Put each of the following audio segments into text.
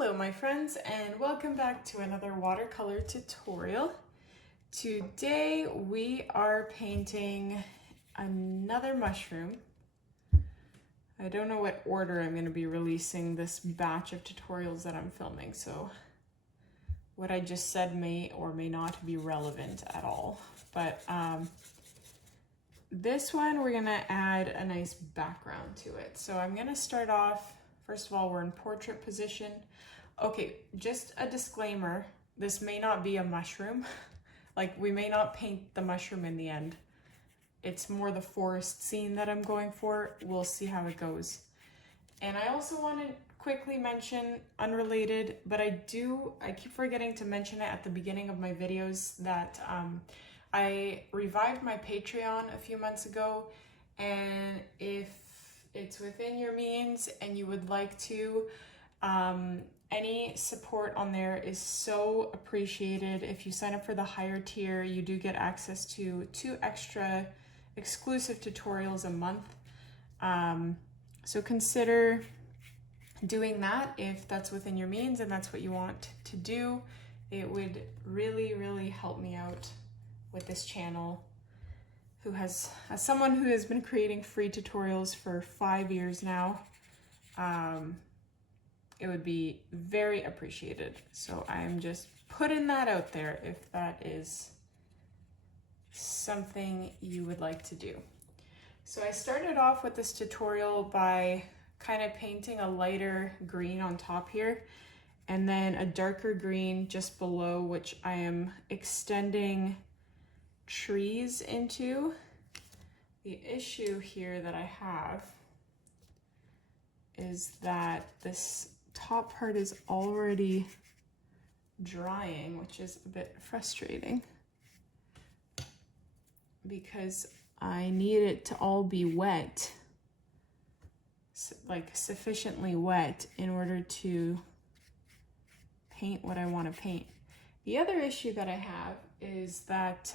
Hello my friends, and welcome back to another watercolor tutorial. Today we are painting another mushroom. I don't know what order I'm going to be releasing this batch of tutorials that I'm filming, so what I just said may or may not be relevant at all. But this one we're going to add a nice background to it. So I'm going to start off, first of all, we're in portrait position. Okay, just a disclaimer, this may not be a mushroom. Like, we may not paint the mushroom in the end. It's more the forest scene that I'm going for. We'll see how it goes. And I also want to quickly mention, unrelated, but I keep forgetting to mention it at the beginning of my videos, that I revived my Patreon a few months ago, and if it's within your means and you would like to, any support on there is so appreciated. If you sign up for the higher tier, you do get access to 2 extra exclusive tutorials a month. So consider doing that if that's within your means and that's what you want to do. It would really, really help me out with this channel, as someone who has been creating free tutorials for 5 years now. It would be very appreciated. So I'm just putting that out there if that is something you would like to do. So I started off with this tutorial by kind of painting a lighter green on top here, and then a darker green just below, which I am extending trees into. The issue here that I have is that this top part is already drying, which is a bit frustrating because I need it to all be wet, like sufficiently wet, in order to paint what I want to paint. The other issue that I have is that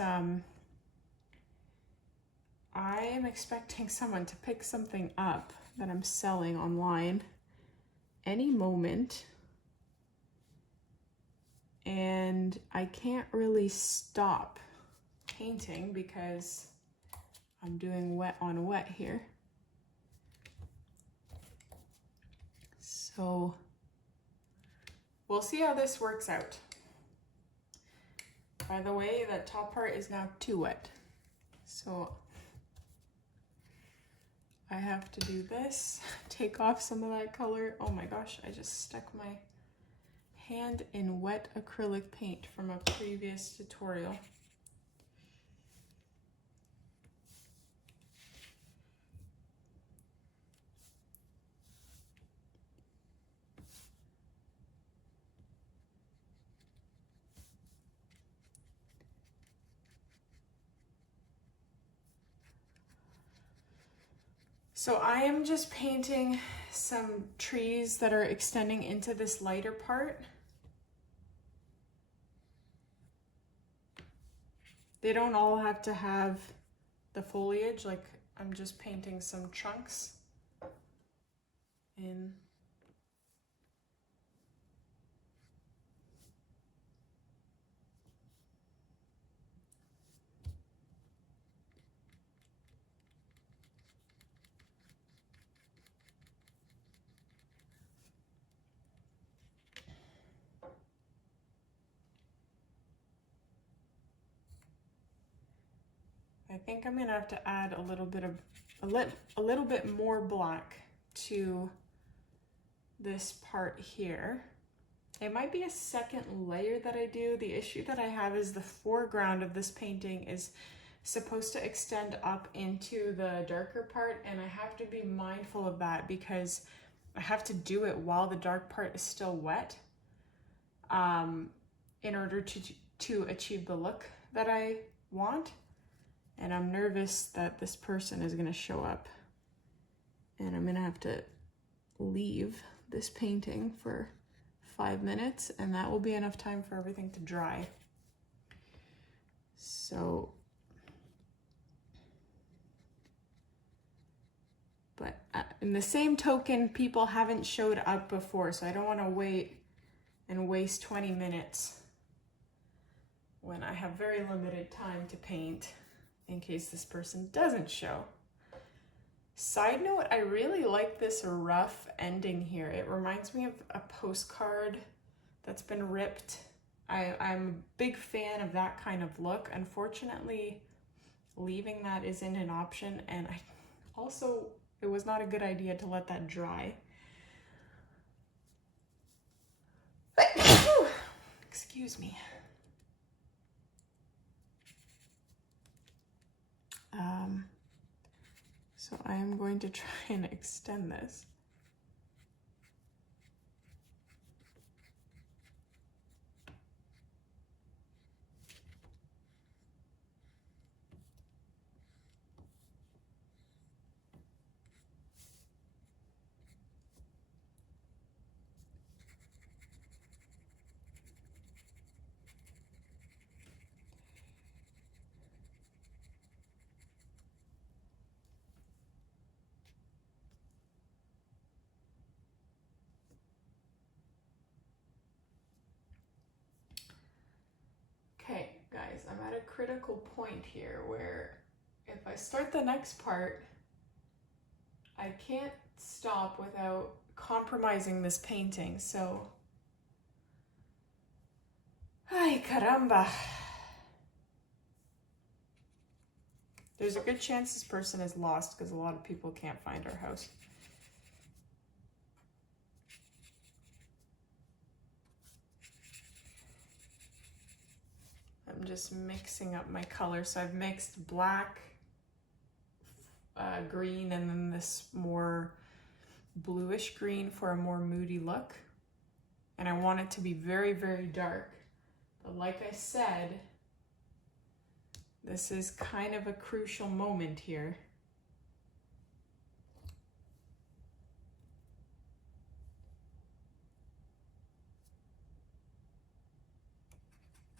I am expecting someone to pick something up that I'm selling online any moment, and I can't really stop painting because I'm doing wet on wet here. So we'll see how this works out. By the way, that top part is now too wet, so I have to do this, take off some of that color. Oh my gosh, I just stuck my hand in wet acrylic paint from a previous tutorial. So I am just painting some trees that are extending into this lighter part. They don't all have to have the foliage, like I'm just painting some trunks in. I think I'm gonna have to add a little bit more black to this part here. It might be a second layer that I do. The issue that I have is the foreground of this painting is supposed to extend up into the darker part, and I have to be mindful of that because I have to do it while the dark part is still wet, in order to achieve the look that I want. And I'm nervous that this person is gonna show up and I'm gonna have to leave this painting for 5 minutes, and that will be enough time for everything to dry. So, but in the same token, people haven't showed up before, so I don't want to wait and waste 20 minutes when I have very limited time to paint in case this person doesn't show. Side note, I really like this rough ending here. It reminds me of a postcard that's been ripped. I'm a big fan of that kind of look. Unfortunately, leaving that isn't an option, and it was not a good idea to let that dry. Excuse me. So I am going to try and extend this. Okay, guys, I'm at a critical point here where if I start the next part, I can't stop without compromising this painting, so... Ay, caramba! There's a good chance this person is lost because a lot of people can't find our house. I'm just mixing up my colors. So I've mixed black, green, and then this more bluish green for a more moody look. And I want it to be very, very dark. But like I said, this is kind of a crucial moment here.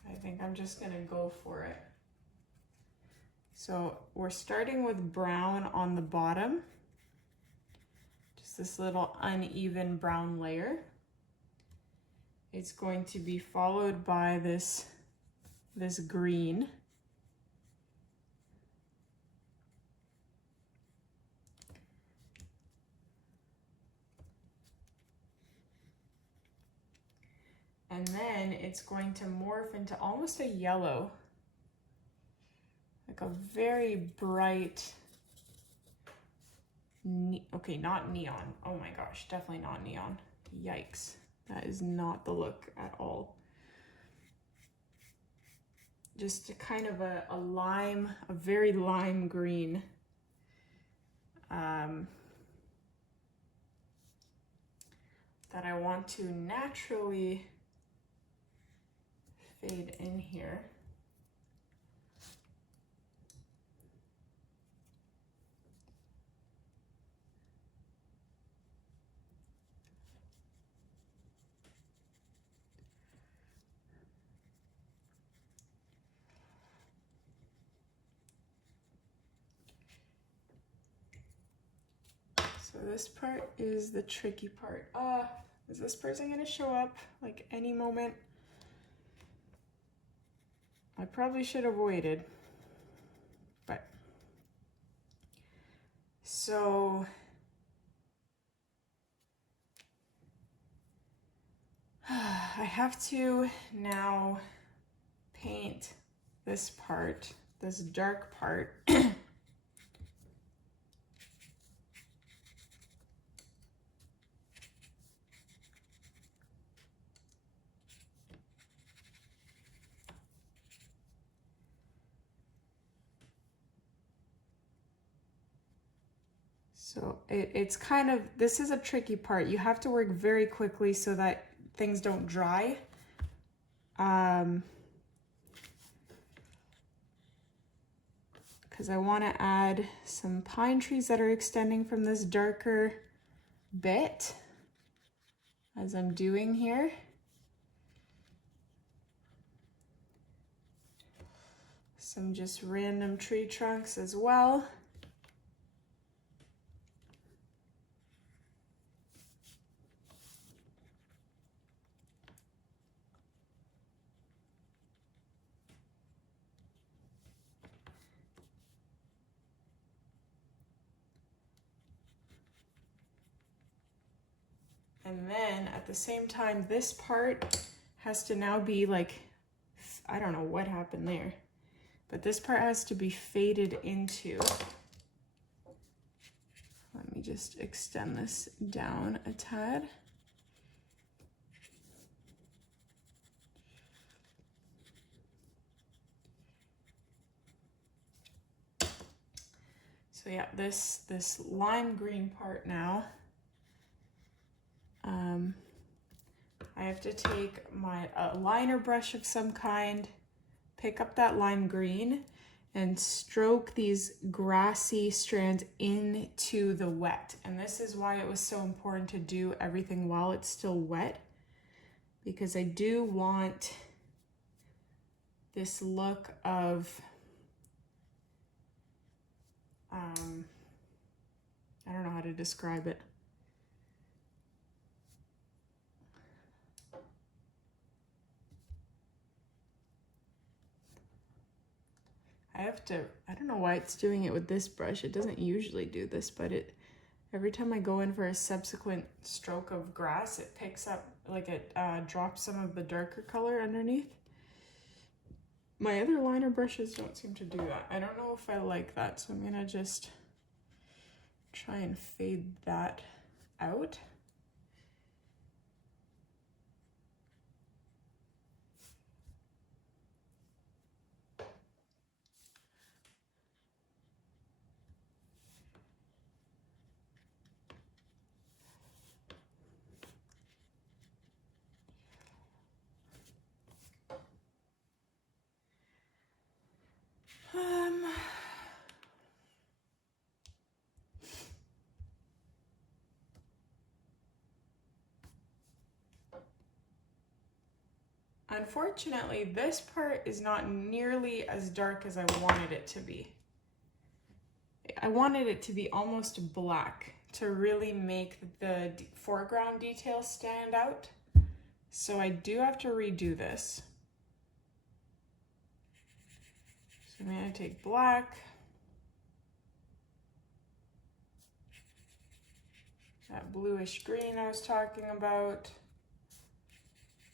I think I'm just gonna go for it. So we're starting with brown on the bottom. Just this little uneven brown layer. It's going to be followed by this green. And then it's going to morph into almost a yellow, like a very bright, okay, not neon. Oh my gosh, definitely not neon. Yikes, that is not the look at all. Just a kind of a lime, a very lime green. That I want to naturally fade in here. So this part is the tricky part. Is this person gonna show up like any moment? I probably should have waited, but so I have to now paint this part, this dark part. So it's kind of, this is a tricky part. You have to work very quickly so that things don't dry. Because I want to add some pine trees that are extending from this darker bit as I'm doing here. Some just random tree trunks as well. And then at the same time, this part has to now be like, I don't know what happened there, but this part has to be faded into. Let me just extend this down a tad. So yeah, this lime green part now, I have to take my liner brush of some kind, pick up that lime green, and stroke these grassy strands into the wet. And this is why it was so important to do everything while it's still wet, because I do want this look of, I don't know how to describe it. I don't know why it's doing it with this brush. It doesn't usually do this, but every time I go in for a subsequent stroke of grass, it picks up, like it drops some of the darker color underneath. My other liner brushes don't seem to do that. I don't know if I like that, so I'm gonna just try and fade that out. Unfortunately, this part is not nearly as dark as I wanted it to be. I wanted it to be almost black to really make the foreground detail stand out. So I do have to redo this. So I'm going to take black, that bluish green I was talking about,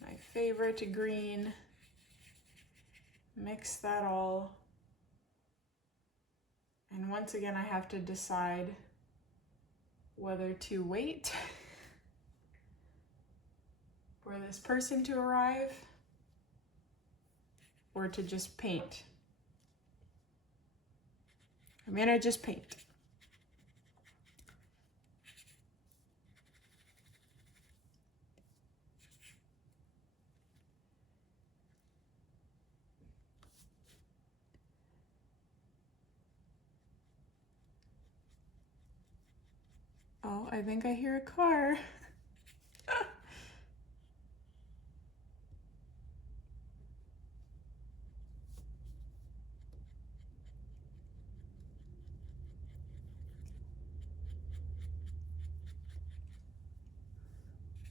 my favorite green, mix that all. And once again, I have to decide whether to wait for this person to arrive or to just paint. I'm gonna just paint. Oh, I think I hear a car.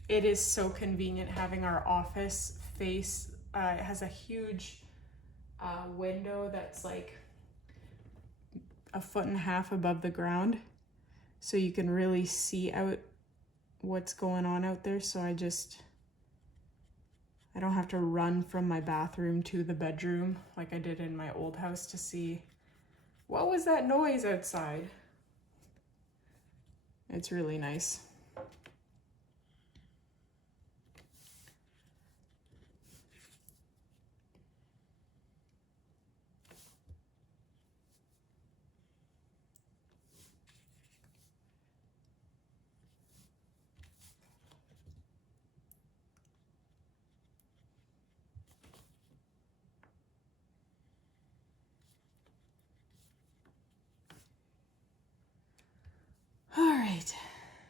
It is so convenient having our office face, it has a huge window that's like 1.5 feet above the ground. So you can really see out what's going on out there. So I don't have to run from my bathroom to the bedroom like I did in my old house to see what was that noise outside. It's really nice. All right,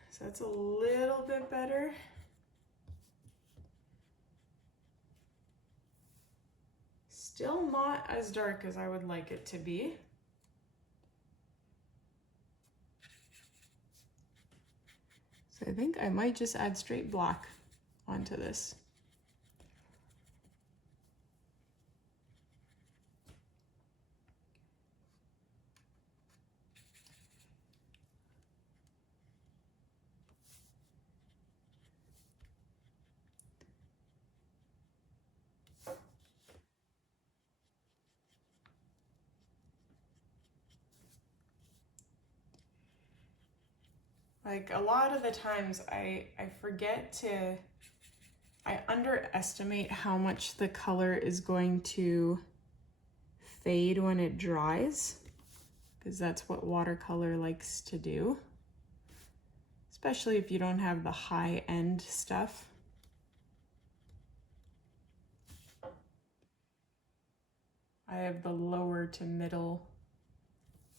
so that's a little bit better. Still not as dark as I would like it to be. So I think I might just add straight black onto this. Like a lot of the times I forget to, I underestimate how much the color is going to fade when it dries, because that's what watercolor likes to do, especially if you don't have the high-end stuff. I have the lower to middle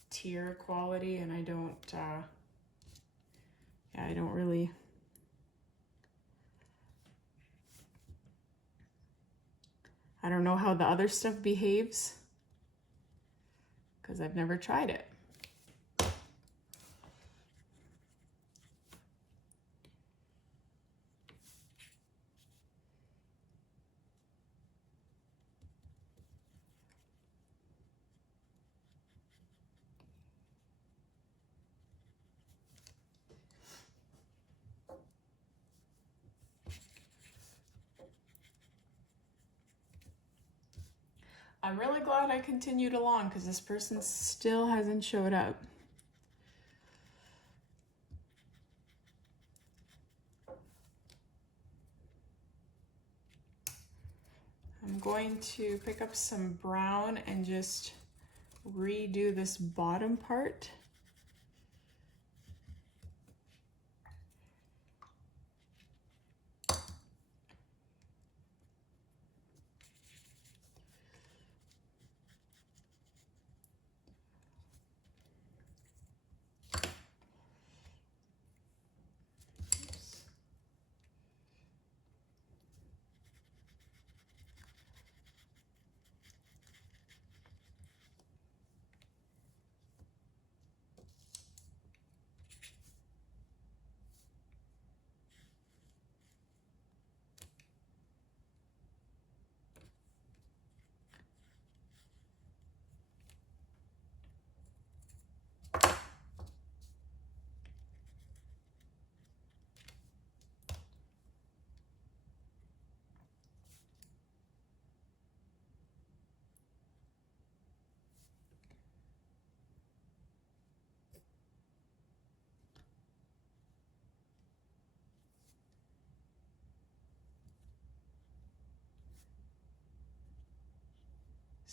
tier quality, and I don't really, I don't know how the other stuff behaves because I've never tried it. I'm really glad I continued along because this person still hasn't showed up. I'm going to pick up some brown and just redo this bottom part.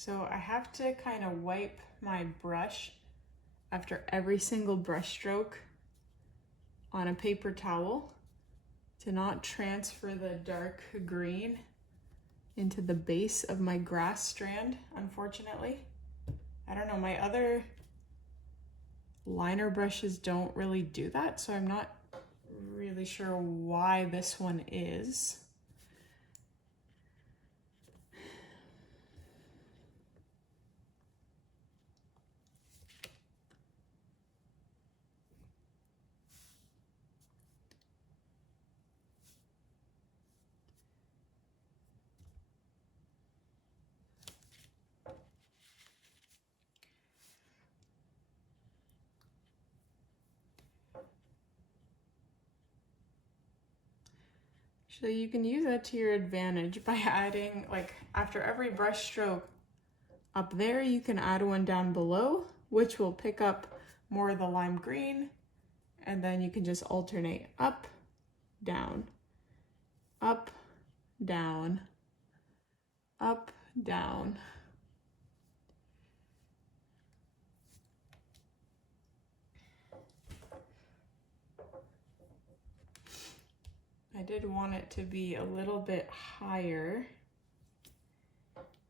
So I have to kind of wipe my brush after every single brush stroke on a paper towel to not transfer the dark green into the base of my grass strand, unfortunately. I don't know, my other liner brushes don't really do that, so I'm not really sure why this one is. So you can use that to your advantage by adding, like, after every brush stroke up there, you can add one down below, which will pick up more of the lime green, and then you can just alternate up, down, up, down, up, down. I did want it to be a little bit higher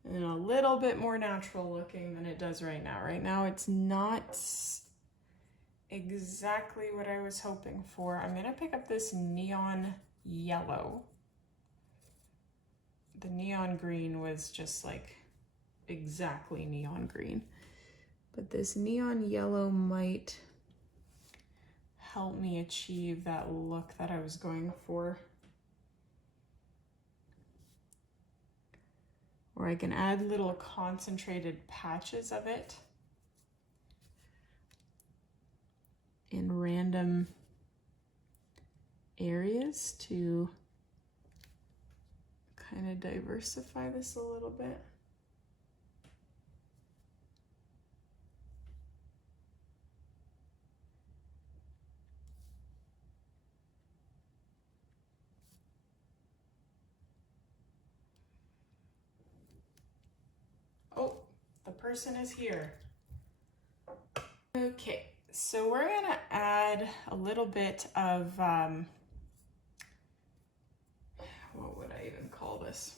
and a little bit more natural looking than it does right now. Right now it's not exactly what I was hoping for. I'm gonna pick up this neon yellow. The neon green was just like exactly neon green, but this neon yellow might help me achieve that look that I was going for. Or I can add little concentrated patches of it in random areas to kind of diversify this a little bit. person is here. Okay, so we're gonna add a little bit of, what would I even call this?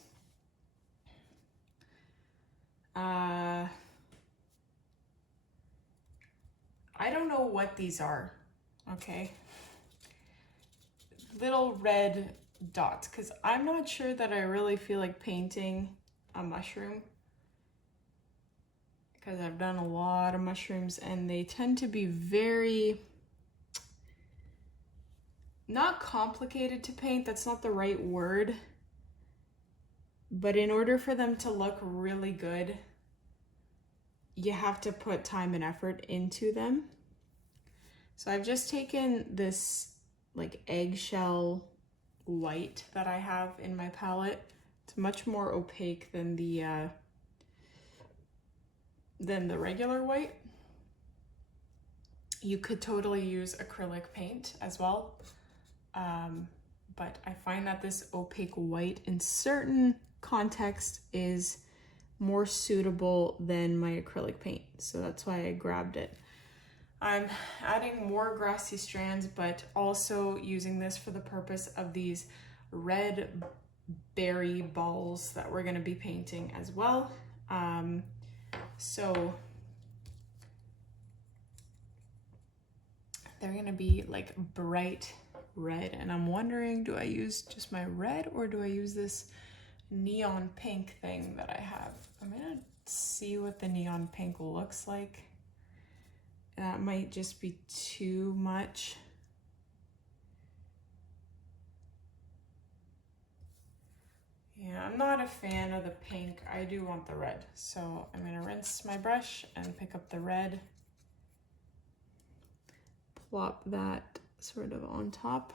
I don't know what these are, okay? Little red dots, because I'm not sure that I really feel like painting a mushroom, because I've done a lot of mushrooms and they tend to be very, not complicated to paint, that's not the right word, but in order for them to look really good, you have to put time and effort into them. So I've just taken this like eggshell white that I have in my palette. It's much more opaque than the regular white. You could totally use acrylic paint as well, but I find that this opaque white in certain contexts is more suitable than my acrylic paint, so that's why I grabbed it. I'm adding more grassy strands, but also using this for the purpose of these red berry balls that we're going to be painting as well. So they're going to be like bright red, and I'm wondering, do I use just my red or do I use this neon pink thing that I have? I'm going to see what the neon pink looks like. That might just be too much. Yeah, I'm not a fan of the pink. I do want the red. So I'm gonna rinse my brush and pick up the red. Plop that sort of on top.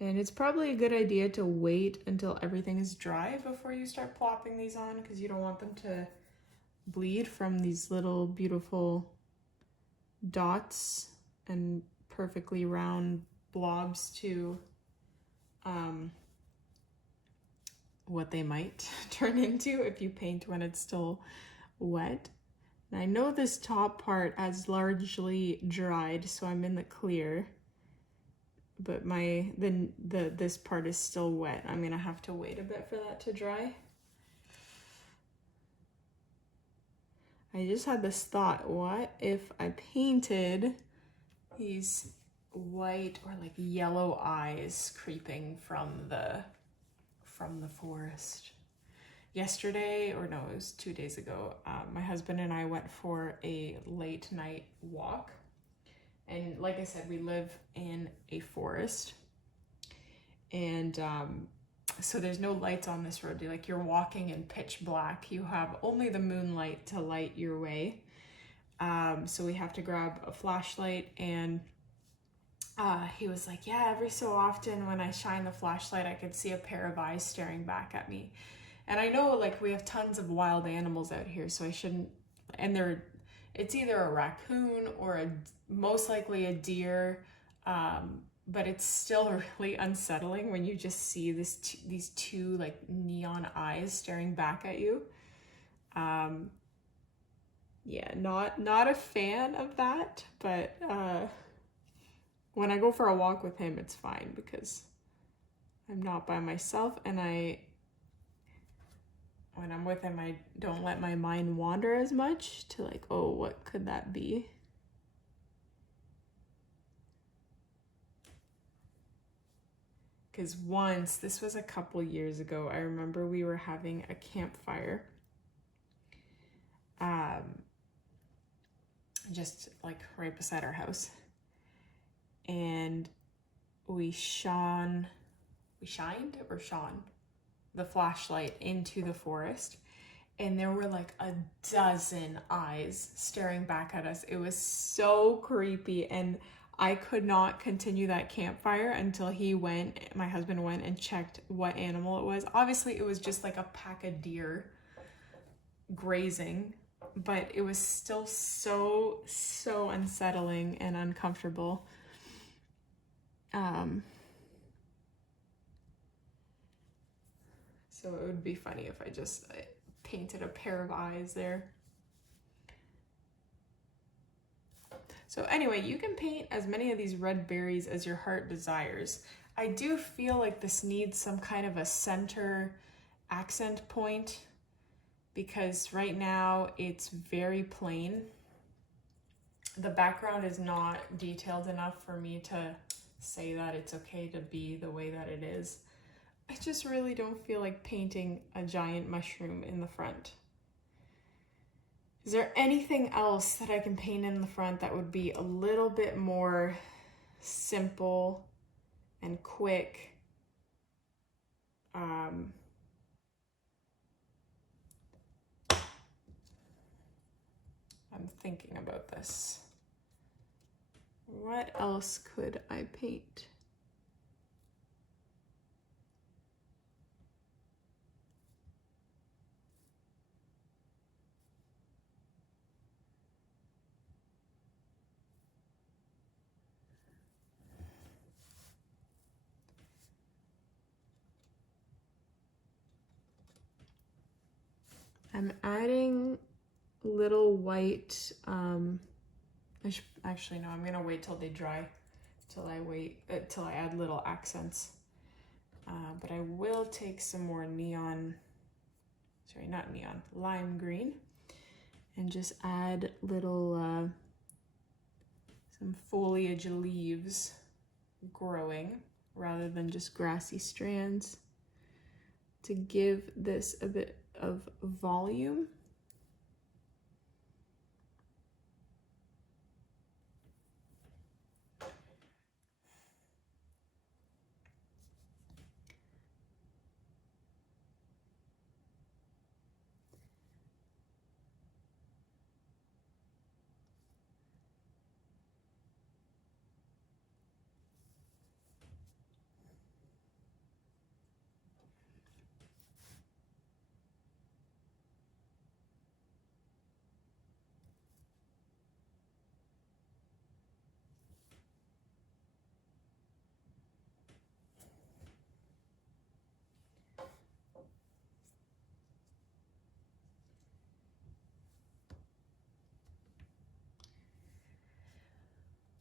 And it's probably a good idea to wait until everything is dry before you start plopping these on, because you don't want them to bleed from these little beautiful dots and perfectly round blobs to what they might turn into if you paint when it's still wet. And I know this top part has largely dried, so I'm in the clear. But this part is still wet. I'm gonna have to wait a bit for that to dry. I just had this thought, what if I painted these white or like yellow eyes creeping from the forest? Yesterday, or no, it was 2 days ago, my husband and I went for a late night walk. And like I said, we live in a forest, and so there's no lights on this road. Like, you're walking in pitch black. You have only the moonlight to light your way. So we have to grab a flashlight, and he was like, yeah, every so often when I shine the flashlight, I could see a pair of eyes staring back at me. And I know, like, we have tons of wild animals out here, so I shouldn't, and it's either a raccoon or most likely a deer, but it's still really unsettling when you just see these two like neon eyes staring back at you. Yeah, not a fan of that, but when I go for a walk with him, it's fine because I'm not by myself, and when I'm with him, I don't let my mind wander as much to like, oh, what could that be? Because once, this was a couple years ago, I remember we were having a campfire. Just like right beside our house. And we shined the flashlight into the forest, and there were like a dozen eyes staring back at us. It was so creepy, and I could not continue that campfire until my husband went and checked what animal it was. Obviously it was just like a pack of deer grazing, but it was still so unsettling and uncomfortable. So it would be funny if I just painted a pair of eyes there. So anyway, you can paint as many of these red berries as your heart desires. I do feel like this needs some kind of a center accent point because right now it's very plain. The background is not detailed enough for me to say that it's okay to be the way that it is. I just really don't feel like painting a giant mushroom in the front. Is there anything else that I can paint in the front that would be a little bit more simple and quick? I'm thinking about this. What else could I paint? I'm adding little white, actually no, I'm gonna wait till they dry, till I add little accents. But I will take some more lime green, and just add little, some foliage leaves growing rather than just grassy strands to give this a bit of volume.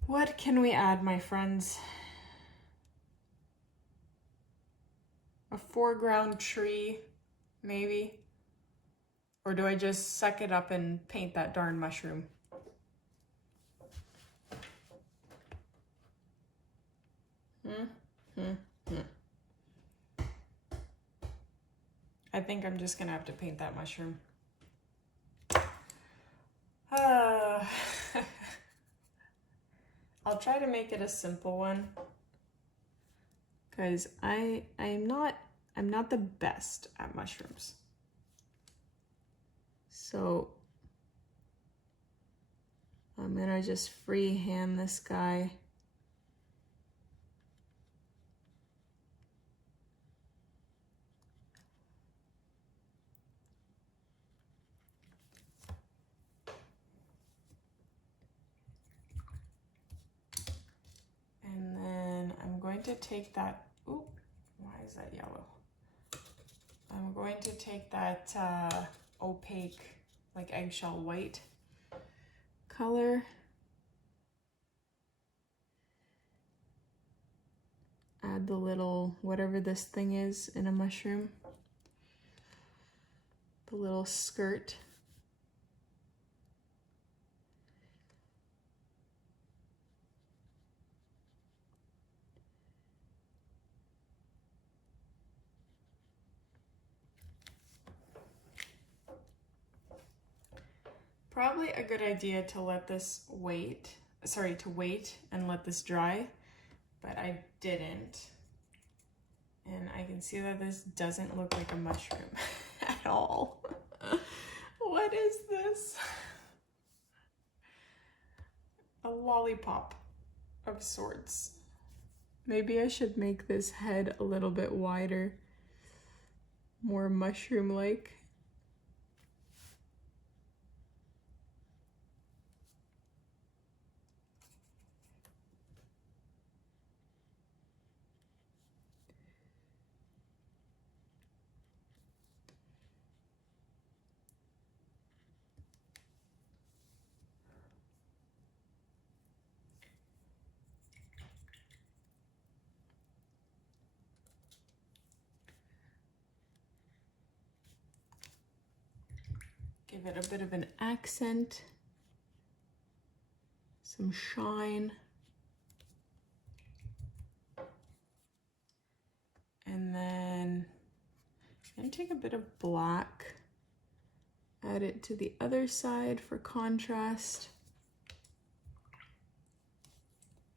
What can we add, my friends? A foreground tree, maybe? Or do I just suck it up and paint that darn mushroom? I think I'm just gonna have to paint that mushroom. I'll try to make it a simple one because I'm not the best at mushrooms. So I'm gonna just freehand this guy. And then I'm going to take that, ooh, why is that yellow? I'm going to take that opaque, like eggshell white color. Add the little, whatever this thing is in a mushroom, the little skirt. Probably a good idea to let this wait and let this dry, but I didn't. And I can see that this doesn't look like a mushroom at all. What is this? A lollipop of sorts. Maybe I should make this head a little bit wider, more mushroom-like. Give it a bit of an accent, some shine. And then I'm gonna take a bit of black, add it to the other side for contrast.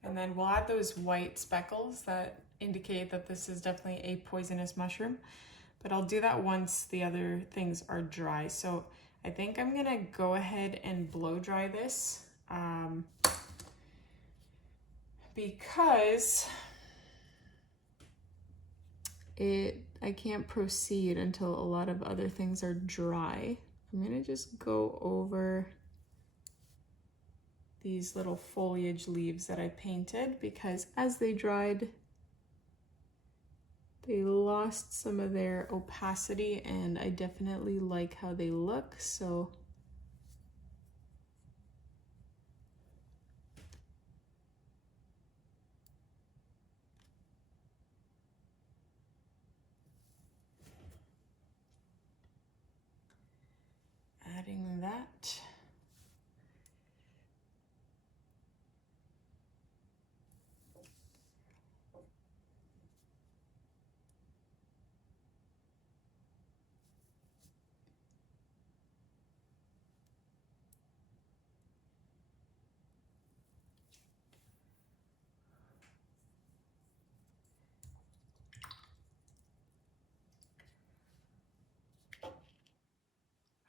And then we'll add those white speckles that indicate that this is definitely a poisonous mushroom, but I'll do that once the other things are dry. So I think I'm gonna go ahead and blow dry this because I can't proceed until a lot of other things are dry. I'm gonna just go over these little foliage leaves that I painted because as they dried, they lost some of their opacity and I definitely like how they look. So adding that.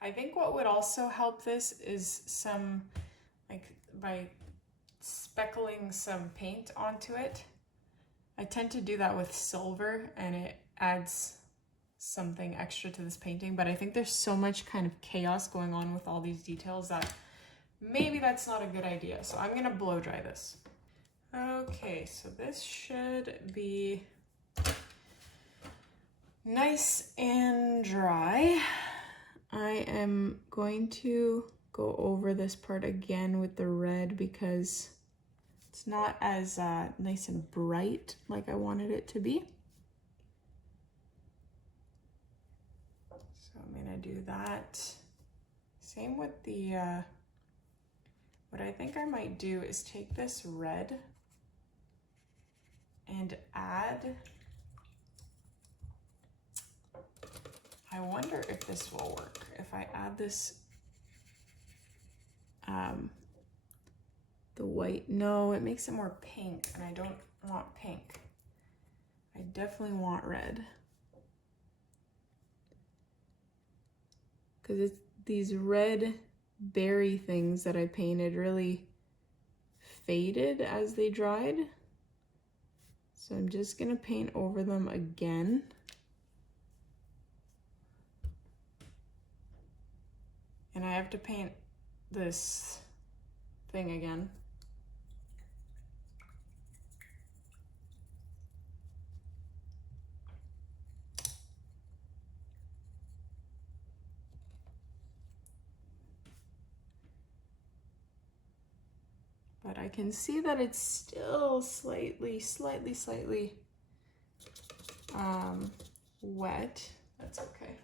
I think what would also help this is some, like by speckling some paint onto it. I tend to do that with silver and it adds something extra to this painting, but I think there's so much kind of chaos going on with all these details that maybe that's not a good idea. So I'm gonna blow dry this. Okay, so this should be nice and dry. I am going to go over this part again with the red because it's not as nice and bright like I wanted it to be. So I'm gonna do that. Same with the, what I think I might do is take this red and add, I wonder if this will work. If I add this, the white, no, it makes it more pink and I don't want pink. I definitely want red. Because it's these red berry things that I painted really faded as they dried. So I'm just gonna paint over them again. And I have to paint this thing again. But I can see that it's still slightly wet. That's okay.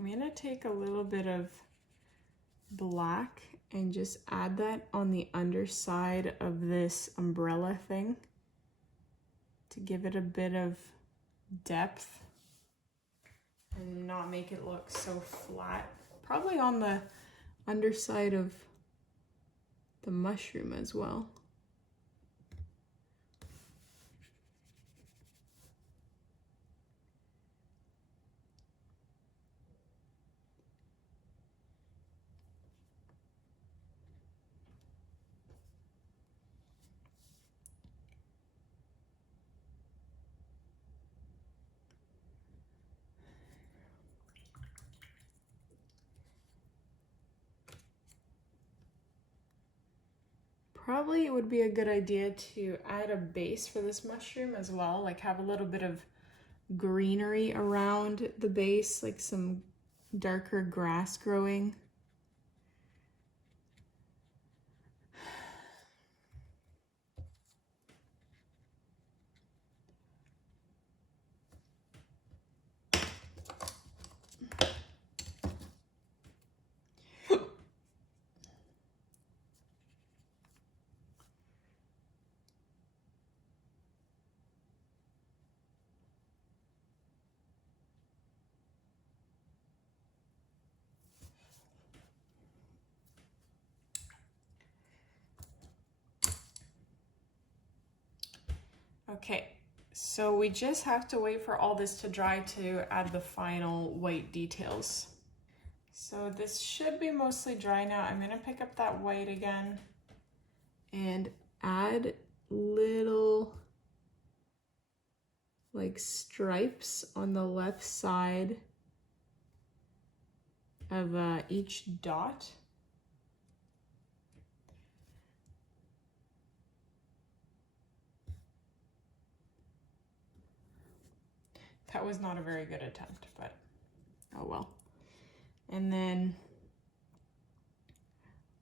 I'm gonna take a little bit of black and just add that on the underside of this umbrella thing to give it a bit of depth and not make it look so flat. Probably on the underside of the mushroom as well. probably it would be a good idea to add a base for this mushroom as well, like have a little bit of greenery around the base, like some darker grass growing. Okay, so we just have to wait for all this to dry to add the final white details. So this should be mostly dry now. I'm gonna pick up that white again and add little like stripes on the left side of each dot. That was not a very good attempt, but oh well. And then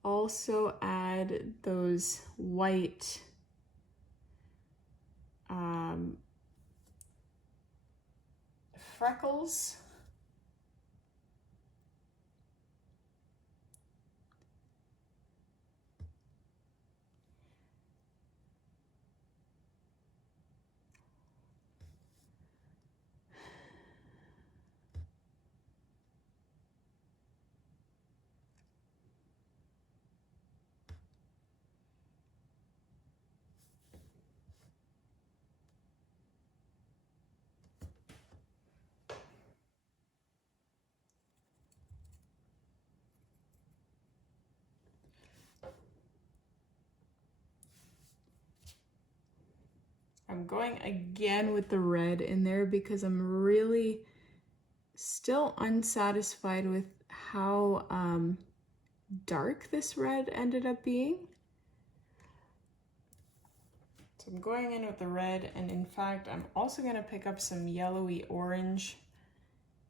also add those white freckles. I'm going again with the red in there because I'm really still unsatisfied with how dark this red ended up being. So I'm going in with the red, and in fact, I'm also gonna pick up some yellowy orange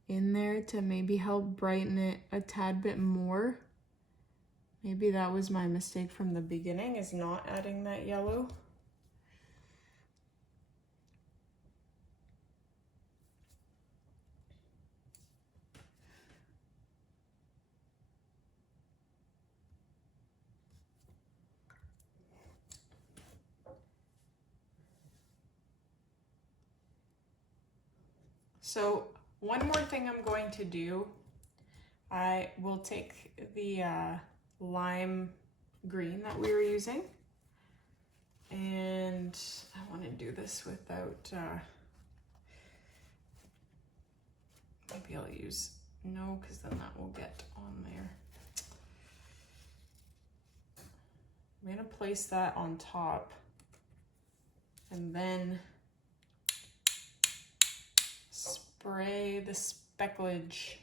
in there to maybe help brighten it a tad bit more. Maybe that was my mistake from the beginning, is not adding that yellow. So one more thing I'm going to do, I will take the lime green that we were using, and I want to do this without, maybe I'll use, no, because then that will get on there. I'm going to place that on top, and then spray the specklage.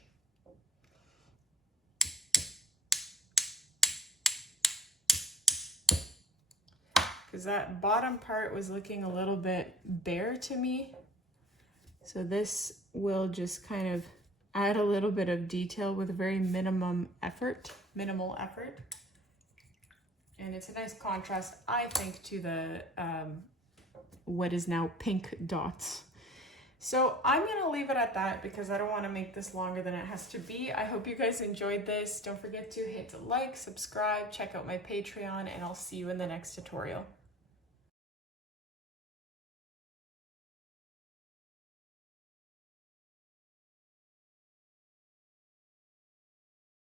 Because that bottom part was looking a little bit bare to me. So this will just kind of add a little bit of detail with very minimal effort. And it's a nice contrast, I think, to the what is now pink dots. So I'm gonna leave it at that because I don't wanna make this longer than it has to be. I hope you guys enjoyed this. Don't forget to hit like, subscribe, check out my Patreon, and I'll see you in the next tutorial.